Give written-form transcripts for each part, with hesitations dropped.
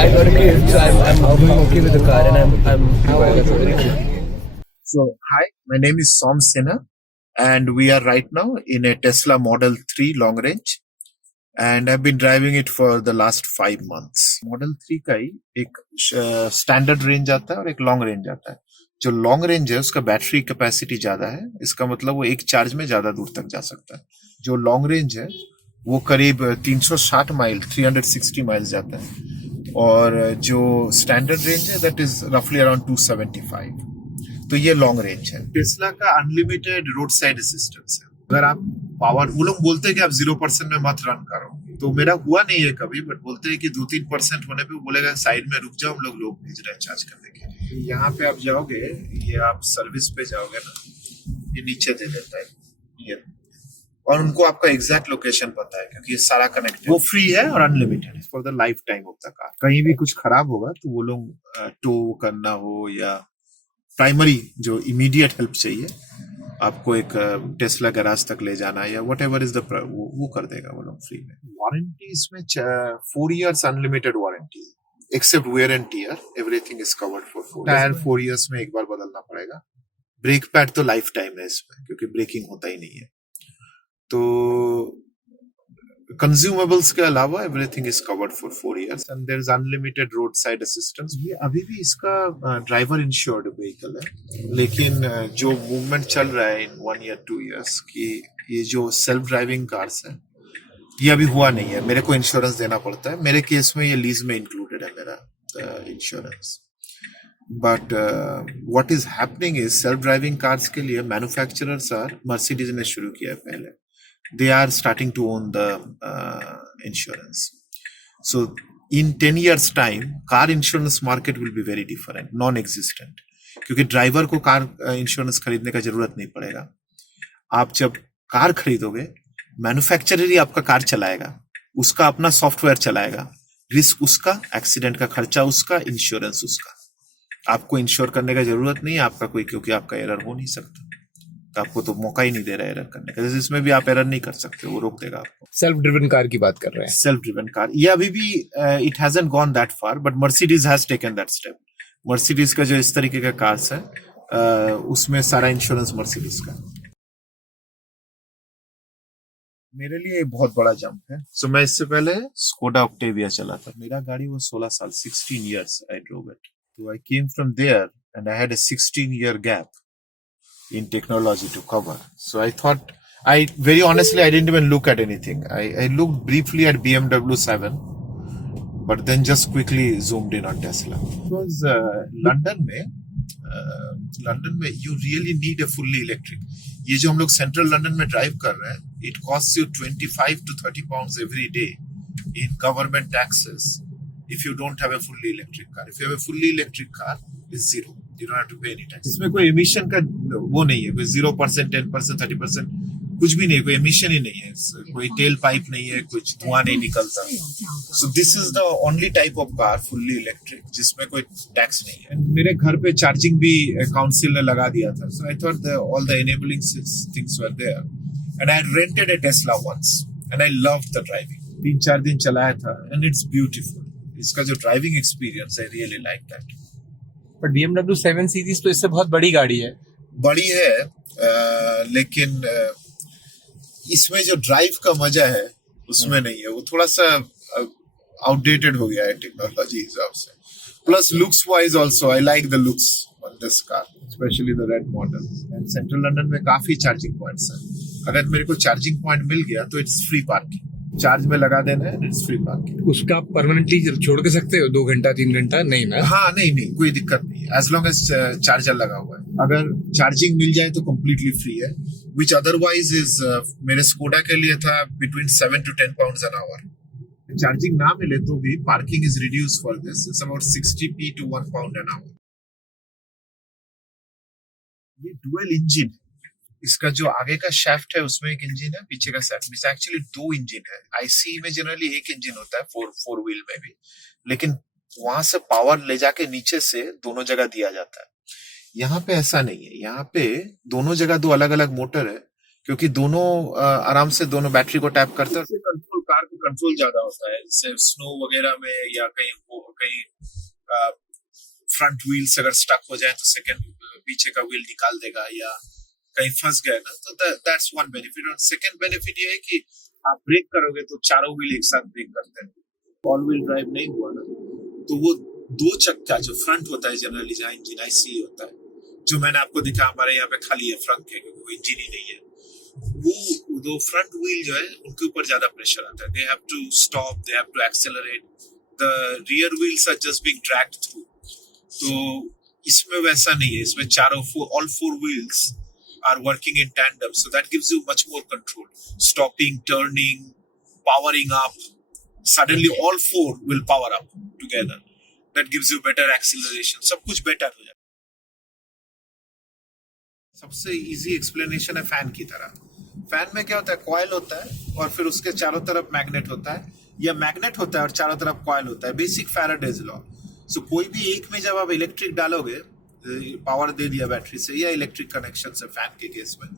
I got a kid, so I'm okay with the car, and I'm. So, hi, my name is Som Sinha, and we are right now in a Tesla Model 3 long range, and I've been driving it for the last 5 months. Model 3 का ही एक standard range आता है और एक long range आता है. जो long range है उसका बैटरी कैपेसिटी ज्यादा है, इसका मतलब वो एक चार्ज में ज्यादा दूर तक जा सकता है. जो लॉन्ग रेंज है वो करीब 360 माइल 360 माइल्स जाता है, और जो स्टैंडर्ड रेंज है दैट इज रफली अराउंड 275. तो ये लॉन्ग रेंज है. टेस्ला का अनलिमिटेड रोड साइड असिस्टेंस है. अगर आप पावर, वो लोग बोलते हैं कि आप 0% में मत रन करो, तो मेरा हुआ नहीं है कभी, बट बोलते हैं कि 2-3% होने पे बोलेगा साइड में रुक जाओ, हम लोग भेज रहे हैं चार्ज करने के लिए. यहाँ पे आप जाओगे, ये आप सर्विस पे जाओगे ना, ये नीचे दे देता है ये, और उनको आपका एग्जैक्ट लोकेशन पता है क्योंकि ये सारा कनेक्टेड. वो फ्री है और अनलिमिटेड है for the life time of the car. कहीं भी कुछ खराब होगा तो वो लोग टो करना हो या प्राइमरी जो इमीडिएट हेल्प चाहिए, आपको एक टेस्ला गैराज तक ले जाना है या वट एवर इज द, वो कर देगा वो लोग फ्री में. वारंटी इसमें 4 years unlimited warranty, except wear and tear, everything is covered for 4 tyre. 4 years में एक बार बदलना पड़ेगा. ब्रेक पैड तो लाइफ टाइम है इसमें क्योंकि ब्रेकिंग होता ही नहीं है. तो कंज्यूमेबल्स के अलावा everything is covered for 4 years and there is unlimited road side assistance. ये अभी भी इसका ड्राइवर इंश्योर्ड व्हीकल है, लेकिन जो मूवमेंट चल रहा है इन 1 year 2 years की, ये जो सेल्फ ड्राइविंग कार्स है ये अभी हुआ नहीं है. मेरे को इंश्योरेंस देना पड़ता है. मेरे केस में ये लीज में इंक्लूडेड है मेरा insurance. But what is happening is self driving cars के लिए मैन्युफैक्चरर्स आर, मर्सिडीज ने शुरू किया है पहले, they are starting to own the insurance. So in 10 years time car insurance market will be very different, non-existent, क्योंकि driver को car insurance खरीदने का जरूरत नहीं पड़ेगा. आप जब कार खरीदोगे, मैन्युफैक्चरर ही आपका कार चलाएगा, उसका अपना सॉफ्टवेयर चलाएगा, रिस्क उसका, एक्सीडेंट का खर्चा उसका, इंश्योरेंस उसका. आपको इंश्योर करने का जरूरत नहीं है आपका कोई, क्योंकि आपका एरर हो नहीं सकता. आपको तो मौका ही नहीं दे रहा है एरर करने का. जैसे इसमें भी आप एरर नहीं कर सकते, वो रोक देगा आपको. सेल्फ ड्रिवन कार की बात कर रहे हैं. सेल्फ ड्रिवन कार ये अभी भी it hasn't gone that far, but Mercedes has taken that step. Mercedes का जो इस तरीके का कार्स है उसमें सारा इंश्योरेंस मर्सिडीज का. मेरे लिए बहुत बड़ा जंप है. सो मैं इससे पहले स्कोडा ऑक्टेविया चला था. मेरा गाड़ी वो 16 साल 16 years I drove it. So I came from there and I had a 16-year gap in technology to cover. So I thought, very honestly, I didn't even look at anything. I looked briefly at BMW 7, but then just quickly zoomed in on Tesla. Because London में you really need a fully electric. ये जो हम लोग central London में drive कर रहे हैं, it costs you 25 to 30 pounds every day in government taxes if you don't have a fully electric car. If you have a fully electric car, it's zero. You don't have to pay any tax. इसमें कोई emission का वो नहीं है, कोई 0%, 10%, 30%, कुछ भी नहीं, कोई emission ही नहीं है, कोई tail pipe नहीं है, कुछ धुआं नहीं निकलता. So this is the only type of car fully electric जिसमें कोई tax नहीं है. मेरे घर पे चार्जिंग भी काउंसिल ने लगा दिया था. So I thought all the enabling things were there. And I rented a Tesla once and I loved the driving. 3-4 दिन चलाया था and it's beautiful. इसका जो driving experience, I really like that. But BMW 7 series तो इससे बहुत बड़ी गाड़ी है. बड़ी है लेकिन इसमें जो ड्राइव का मजा है उसमें नहीं है. वो थोड़ा सा आउटडेटेड हो गया है टेक्नोलॉजी हिसाब से. Plus looks wise also I like the looks on this car, specially the RAD model. And central London में काफी चार्जिंग पॉइंट्स हैं. अगर मेरे को चार्जिंग पॉइंट मिल गया तो इट्स फ्री पार्किंग. चार्ज में लगा देना है, इट्स फ्री पार्किंग. उसका परमानेंटली छोड़ के सकते हो 2 घंटा 3 घंटा नहीं ना? हाँ, नहीं कोई दिक्कत नहीं, एज लॉन्ग एज चार्जर लगा हुआ है. अगर चार्जिंग मिल जाए तो कम्प्लीटली फ्री है, विच अदरवाइज इज मेरे स्कोडा के लिए था between 7 to 10 pounds an hour. Charging ना मिले तो भी parking is reduce for this. It's about 60p to 1 pound an hour. ये डुअल इंजन, इसका जो आगे का शाफ्ट है उसमें एक इंजन है, पीछे का शाफ्ट में एक्चुअली 2 इंजन है. आईसी में जनरली एक इंजन होता है, फोर व्हील में भी, लेकिन वहां से पावर ले जाके नीचे से दोनों जगह दिया जाता है. यहाँ पे ऐसा नहीं है. यहाँ पे दोनों जगह 2 अलग अलग मोटर है, क्योंकि दोनों आराम से दोनों बैटरी को टैप करते हैं. कंट्रोल कार को कंट्रोल ज्यादा होता है, जैसे स्नो वगैरह में या कहीं फ्रंट व्हील्स अगर स्टक हो जाए तो सेकंड पीछे का व्हील निकाल देगा, या कहीं फंस गए ना, तो दैट्स वन बेनिफिट। और सेकंड बेनिफिट ये है कि आप ब्रेक करोगे तो चारों व्हील एक साथ ब्रेक करते हैं। ऑल व्हील ड्राइव नहीं हुआ ना, तो वो दो चक्का जो फ्रंट होता है जनरली, जहाँ इंजन आईसी होता है, जो मैंने आपको दिखा हमारे यहाँ पे खाली है फ्रंट है क्योंकि वो इंजन ही नहीं है, वो दो फ्रंट व्हील जो है उनके ऊपर ज्यादा प्रेशर आता है। They have to stop, they have to accelerate, the rear wheels are just being dragged through. तो इसमें वैसा नहीं है, इसमें चारों all four wheels are working in tandem, so that gives you much more control, stopping, turning, powering up, suddenly all four will power up together. That gives you better acceleration, सब कुछ better हो जाता है। सबसे easy explanation है fan की तरह। Fan में क्या होता है, कॉइल होता है और फिर उसके चारों तरफ मैग्नेट होता है, या मैग्नेट होता है और चारों तरफ कॉइल होता है, बेसिक फैराडेज लॉ। सो कोई भी एक में जब आप इलेक्ट्रिक डालोगे, पावर दे दिया बैटरी से या इलेक्ट्रिक कनेक्शन से फैन के केस में,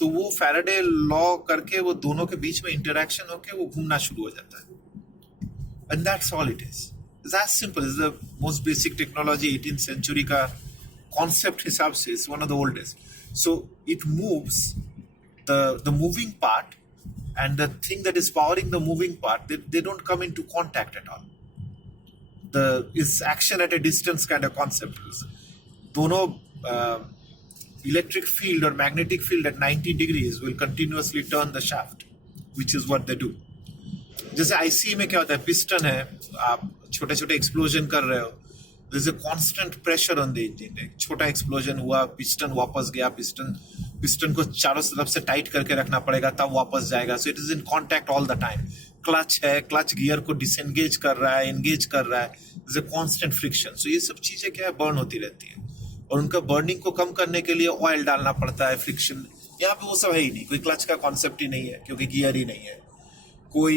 तो वो फैराडे लॉ करके वो दोनों के बीच में इंटरेक्शन होके वो घूमना शुरू हो जाता है। And that's all it is. It's as simple. It's the most basic technology 18th century का concept हिसाब से is one of the oldest. So it moves the moving part and the thing that is powering the moving part, they don't come into contact at all. It's action at a distance kind of concept. दोनों electric field or magnetic field at 90 degrees will continuously turn the shaft, which is what they do. जैसे IC में क्या होता है, piston है, आप छोटे छोटे एक्सप्लोजन कर रहे हो, there is a constant pressure on the engine. एक छोटा एक्सप्लोजन हुआ, पिस्टन वापस गया, पिस्टन को चारों तरफ से टाइट करके रखना पड़ेगा तब वापस जाएगा। So it is in contact all the time. Clutch है, क्लच गियर को डिसएंगेज कर रहा है, एंगेज कर रहा है, there is a constant friction. So ये सब चीजें क्या है, बर्न होती रहती है, और उनका बर्निंग को कम करने के लिए ऑयल डालना पड़ता है, फ्रिक्शन। यहाँ पे वो सब है ही नहीं, कोई क्लच का कॉन्सेप्ट ही नहीं है क्योंकि गियर ही नहीं है, कोई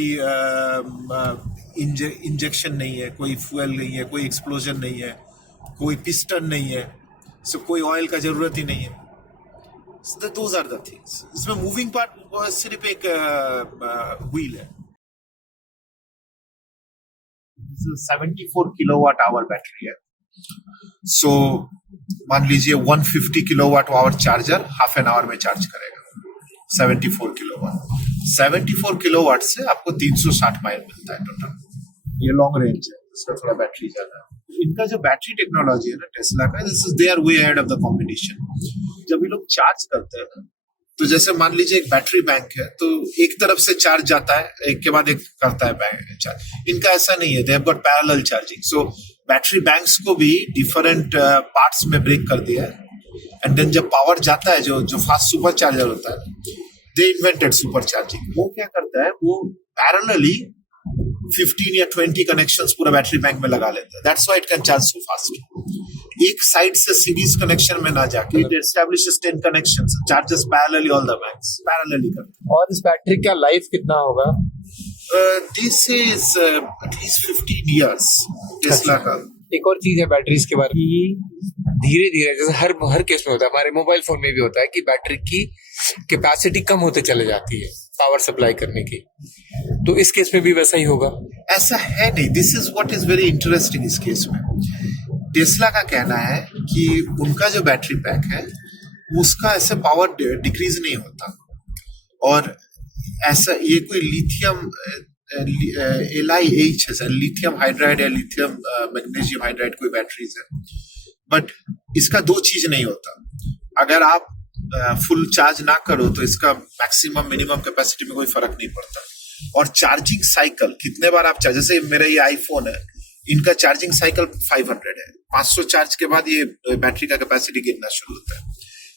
इंजेक्शन नहीं है, कोई फ्यूल नहीं है, कोई एक्सप्लोजन नहीं है, कोई पिस्टन नहीं है, सो कोई ऑयल का जरूरत ही नहीं है। Those are the things. इसमें मूविंग पार्ट सिर्फ एक व्हील है। 74 किलोवाट आवर बैटरी है। सो मान लीजिए 150 kilowatt hour charger half an hour में चार्ज करेगा। 74 किलोवाट 74 किलोवाट से आपको 360 माइल मिलता है टोटल। ये लॉन्ग रेंज है, इसका थोड़ा बैटरी ज्यादा है। इनका जो बैटरी टेक्नोलॉजी है ना टेस्ला का, this is they are way ahead of the competition. जब ये लोग चार्ज करते हैं ना, तो जैसे मान लीजिए एक बैटरी बैंक है, तो एक तरफ से चार्ज जाता है, एक के बाद एक करता है बैंक चार्ज। इनका ऐसा नहीं है, they have got parallel charging. So battery banks को भी डिफरेंट पार्ट्स में ब्रेक कर दिया है, एंड देन जब पावर जाता है, जो फास्ट सुपर चार्जर होता है, दे इन्वेंटेड सुपर चार्जिंग। वो क्या करता है, वो पैरेलली 15 या 20 कनेक्शंस पूरा बैटरी बैंक में लगा लेता है। That's why it can charge so fast. एक साइड से सीरीज कनेक्शन में ना जाके it establishes 10 connections, charges parallelly all the banks, parallelly करता है। और इस बैटरी का लाइफ कितना होगा? This is at least 15 years Tesla का। एक और चीज है बैटरीज के बारे में, धीरे धीरे जैसे हर केस में होता है, हमारे मोबाइल फोन में भी होता है कि बैटरी की कैपेसिटी कम होते चले जाती है पावर सप्लाई करने की, तो इस केस में भी वैसा ही होगा? ऐसा है नहीं। This is what is very interesting इस केस में। टेस्ला का कहना है कि उनका जो बैटरी पैक है उसका ऐसे पावर डिक्रीज नहीं होता, और ऐसा ये कोई लिथियम LiH है, लिथियम हाइड्राइड या लिथियम मैग्नीशियम हाइड्राइड कोई बैटरीज है, बट इसका दो चीज नहीं होता। अगर आप फुल चार्ज ना करो तो इसका मैक्सिमम मिनिमम कैपेसिटी में कोई फर्क नहीं पड़ता, और चार्जिंग साइकिल कितने बार आप चार्ज, जैसे मेरा ये आईफोन है, इनका चार्जिंग साइकिल 500 है, 500 चार्ज के बाद ये बैटरी का कैपेसिटी गिरना शुरू होता है।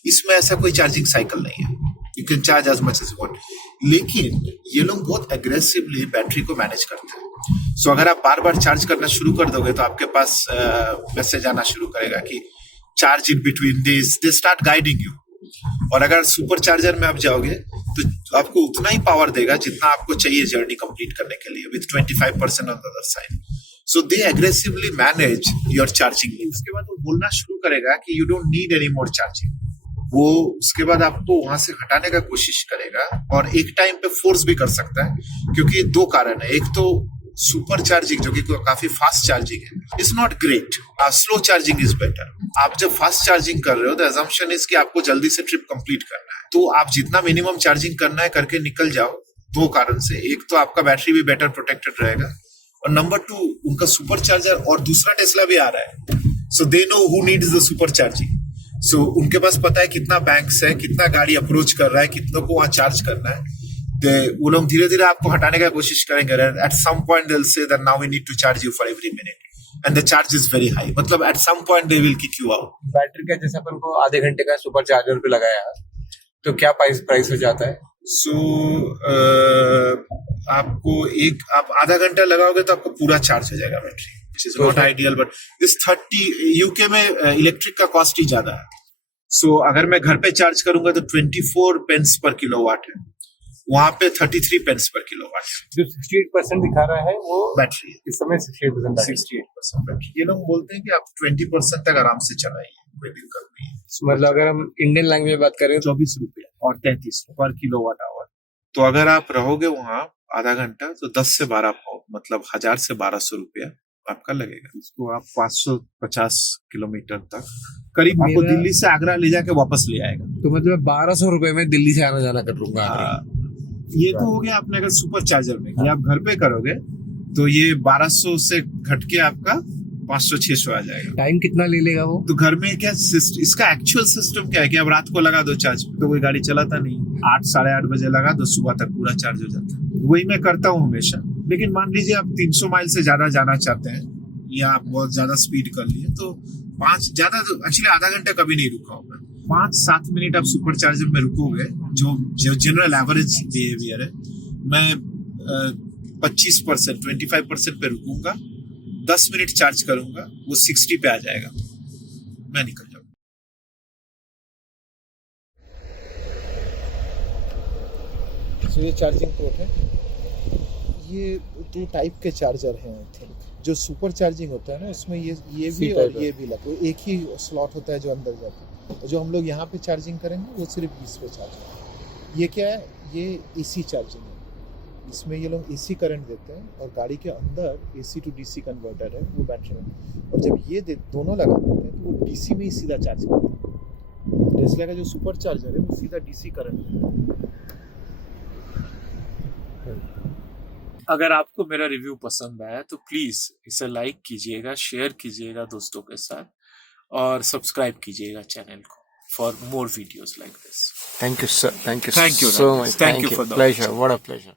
इसमें ऐसा कोई चार्जिंग साइकिल नहीं है, you can charge as much as you want. लेकिन ये लोग बहुत एग्रेसिवली बैटरी को मैनेज करते हैं। सो अगर आप बार बार चार्ज करना शुरू कर दोगे तो आपके पास मैसेज आना शुरू करेगा कि charge in between this, they start guiding you. और अगर सुपर चार्जर में आप जाओगे तो आपको उतना ही पावर देगा जितना आपको चाहिए जर्नी कंप्लीट करने के लिए, with 25% on the other side. So they aggressively manage your charging. उसके बाद वो बोलना शुरू करेगा कि you don't need any more charging, वो उसके बाद आपको वहां से हटाने का कोशिश करेगा और एक टाइम पे फोर्स भी कर सकता है, क्योंकि दो कारण है। एक तो सुपर चार्जिंग जो कि काफी फास्ट चार्जिंग है is not great, slow charging is better. आप जब फास्ट चार्जिंग कर रहे हो द अजम्पशन इज कि आपको जल्दी से ट्रिप कंप्लीट करना है, तो आप जितना मिनिमम चार्जिंग करना है करके निकल जाओ। दो कारण से, एक तो आपका बैटरी भी बेटर प्रोटेक्टेड रहेगा और नंबर 2 उनका सुपर चार्जर और दूसरा टेस्ला भी आ रहा है, so they know who needs the super charging. So उनके पास पता है कितना बैंक्स है, कितना गाड़ी अप्रोच कर रहा है, कितनों को वहां चार्ज करना है। वो लोग धीरे धीरे आपको हटाने का कोशिश करेंगे। At some point they will say that now we need to charge you for every minute and the charge is very high, मतलब at some point they will kick you out. Battery का जैसे अपन को आधे घंटे का super charger पे लगाया तो क्या प्राइस हो जाता है? सो आपको आप आधा घंटा लगाओगे तो आपको पूरा चार्ज हो जाएगा battery, which is not ideal, but इस 30 यूके में इलेक्ट्रिक का कॉस्ट ही ज्यादा है। सो अगर मैं घर पे चार्ज करूंगा तो 24 पेंस पर किलोवाट है, वहां पे 33 पेंस पर किलोवाट है। जो 68% दिखा रहा है वो बैटरी है इस समय 68% बैटरी। ये लोग बोलते हैं कि आप 20% तक आराम से चलाइए, कोई दिक्कत नहीं है। मतलब अगर हम इंडियन लैंग्वेज में बात करें 24 रुपए और 33 पर किलोवाट आवर। तो अगर आप रहोगे वहां आधा घंटा तो 10 से 12 पाउंड, मतलब 1000 से 1200 रुपया आपका लगेगा। इसको आप 550 किलोमीटर तक करीब आपको दिल्ली से आगरा ले जाके वापस ले आएगा। तो मतलब 1200 रुपए में दिल्ली से आना जाना कर लूंगा। ये तो हो गया आपने अगर सुपर चार्जर में। ये आप घर पे करोगे तो ये 1200 से घट के आपका 500-600 आ जाएगा। टाइम कितना ले लेगा वो? तो घर में क्या इसका एक्चुअल सिस्टम क्या है कि अब रात को लगा दो चार्ज, तो कोई गाड़ी चलाता नहीं, 8 साढ़े 8 बजे लगा दो, सुबह तक पूरा चार्ज हो जाता है। वही मैं करता हूँ हमेशा। लेकिन मान लीजिए आप 300 माइल से ज्यादा जाना चाहते हैं या आप बहुत ज्यादा स्पीड कर लिए तो 5 ज्यादा तो एक्चुअली आधा घंटा कभी नहीं रुका होगा, 5-7 मिनट आप सुपर चार्जर में रुकोगे, जो जनरल एवरेज बिहेवियर है। मैं 25% 25% पे रुकूंगा, 10 मिनट चार्ज करूंगा, वो 60 पे आ जाएगा, मैं निकल जाऊंगा। तो ये चार्जिंग पोर्ट है। ये 2 टाइप के चार्जर हैं आई थिंक। जो सुपर चार्जिंग होता है ना उसमें ये भी और ये भी लगा, एक ही स्लॉट होता है जो अंदर जाता है। और जो हम लोग यहाँ पे चार्जिंग करेंगे वो सिर्फ इस पे चार्ज है। ये क्या है, ये एसी चार्जिंग है। इसमें ये लोग एसी करंट देते हैं और गाड़ी के अंदर एसी टू डीसी कन्वर्टर है वो बैटरी में, और जब ये दोनों लगा देते हैं तो वो डीसी में ही सीधा चार्ज करते हैं। टेस्ला का जो सुपर चार्जर है वो सीधा डीसी करंट देता है। अगर आपको मेरा रिव्यू पसंद आया तो प्लीज इसे लाइक कीजिएगा, शेयर कीजिएगा दोस्तों के साथ और सब्सक्राइब कीजिएगा चैनल को for more videos like this. Thank you, sir. Thank you Thank you so Ramesh. much. Thank you for the pleasure. What a pleasure.